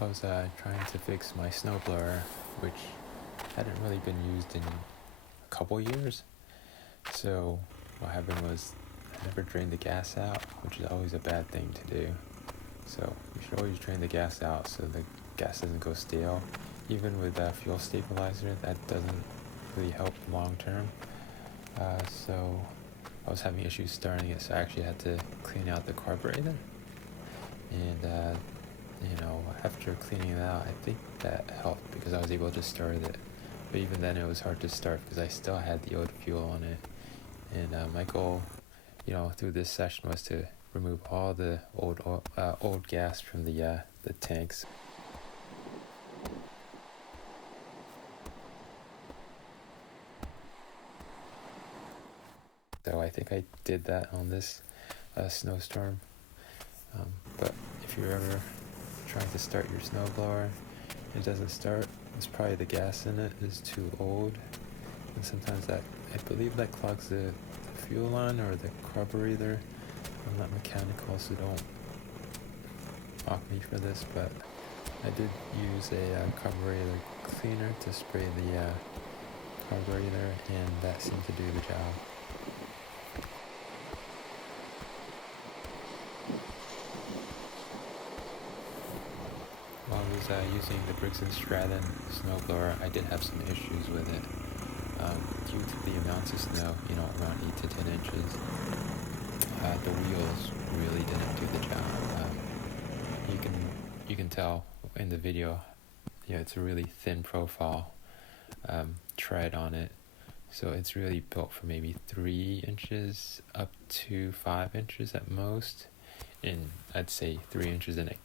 I was trying to fix my snowblower, which hadn't really been used in a couple years. So what happened was I never drained the gas out, which is always a bad thing to do. So you should always drain the gas out so the gas doesn't go stale. Even with fuel stabilizer, that doesn't really help long term. So I was having issues starting it, so I actually had to clean out the carburetor. And after cleaning it out, I think that helped because I was able to start it. But even then, it was hard to start because I still had the old fuel on it. And my goal, through this session was to remove all the old gas from the tanks. So I think I did that on this snowstorm. But if you're ever trying to start your snowblower, it doesn't start, it's probably the gas in it is too old. And sometimes I believe that clogs the fuel line or the carburetor. I'm not mechanical, so don't mock me for this, but I did use a carburetor cleaner to spray the carburetor, and that seemed to do the job. While I was using the Briggs & Stratton snowblower, I did have some issues with it. Due to the amount of snow, around 8 to 10 inches, the wheels really didn't do the job. You can tell in the video, it's a really thin profile tread on it, so it's really built for maybe 3 inches up to 5 inches at most, and I'd say 3 inches in it,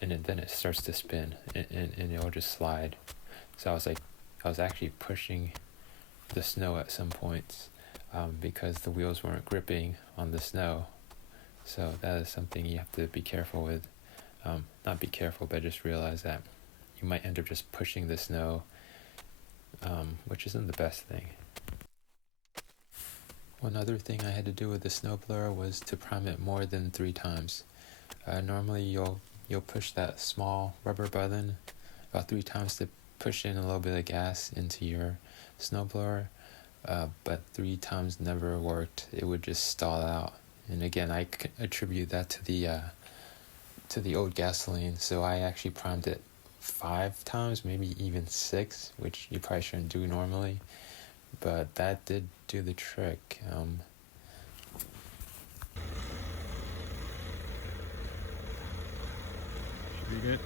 and then it starts to spin, and it'll just slide. So I was actually pushing the snow at some points because the wheels weren't gripping on the snow. So that is something you have to be careful with. Not be careful, but just realize that you might end up just pushing the snow, which isn't the best thing. One other thing I had to do with the snowblower was to prime it more than 3 times. Normally you'll push that small rubber button about 3 times to push in a little bit of gas into your snowblower, but 3 times never worked. It would just stall out. And again, I attribute that to the old gasoline. So I actually primed it 5 times, maybe even 6, which you probably shouldn't do normally. But that did do the trick. Should be good.